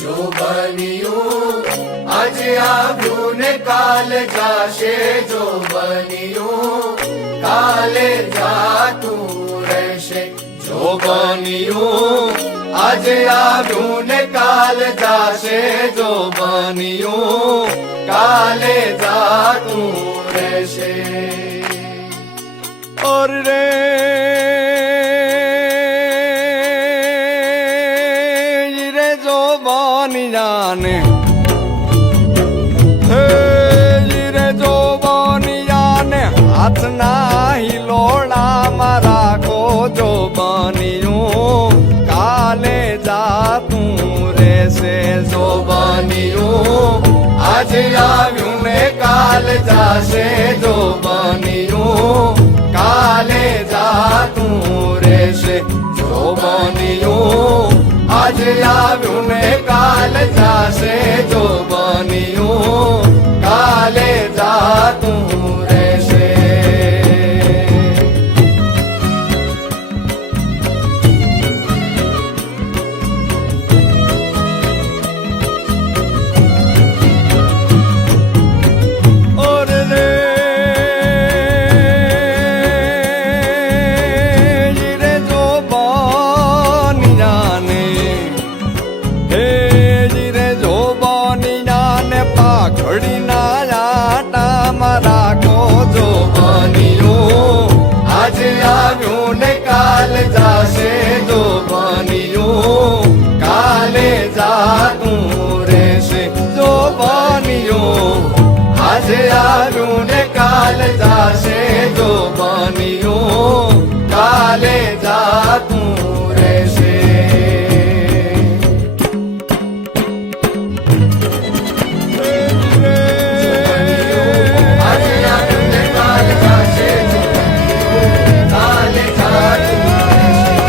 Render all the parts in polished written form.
જો બન્યું આજે આવ્યું ને કાલે જાશે, જો બન્યું કાલે જાતું રહેશે. જો બન્યું આજે આવ્યું ને કાલે જાશે, જો બન્યું કાલે જાતું રહેશે. और रे रे जो बानी जाने रे जो बानी जाने हाथ ना हिलोड़ा मारा को जो बनियूं काले जातूं रेसे. જો બન્યું આજે આવ્યું ને કાલે જાશે, જો બન્યું કાલે જાતું રહેશે. જો બન્યું આજે આવ્યું ને કાલે જાશે, જો બન્યું કાલે જાતું રહેશે. और रे रे जो बानी जाने हे रे जो बानी जाने पाखड़ी ना आटा मारा को जो બન્યું આજે આવ્યું ને કાલે જાશે, જો બન્યું કાલે જાતું રહેશે. જો બન્યું આજે આવ્યું ને કાલે જાશે, જો બન્યું કાલે જાતું રહેશે. આજે આવ્યું ને કાલે જાશે, જો બન્યું કાલે જાતું રહેશે.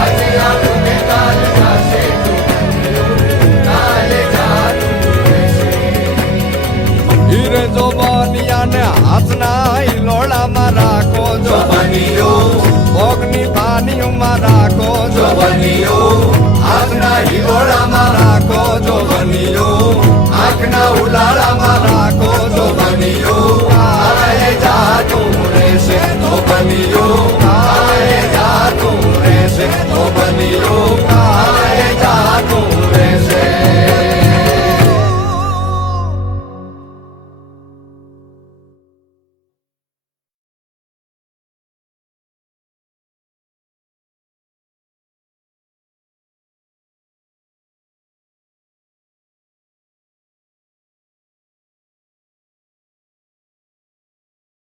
આજે આવ્યું ને કાલે જાશે, જો બન્યું કાલે જાતું રહેશે. હીરે જો બાનિયા ને હાથના હિલોડામાં રાખો જો જો બન્યું ભોગની પાનીઓમાં રાખો જો જો બન્યું હાથના હિલોડામાં રાખો જો બન્યું આંખના ઉલાળામાં રાખો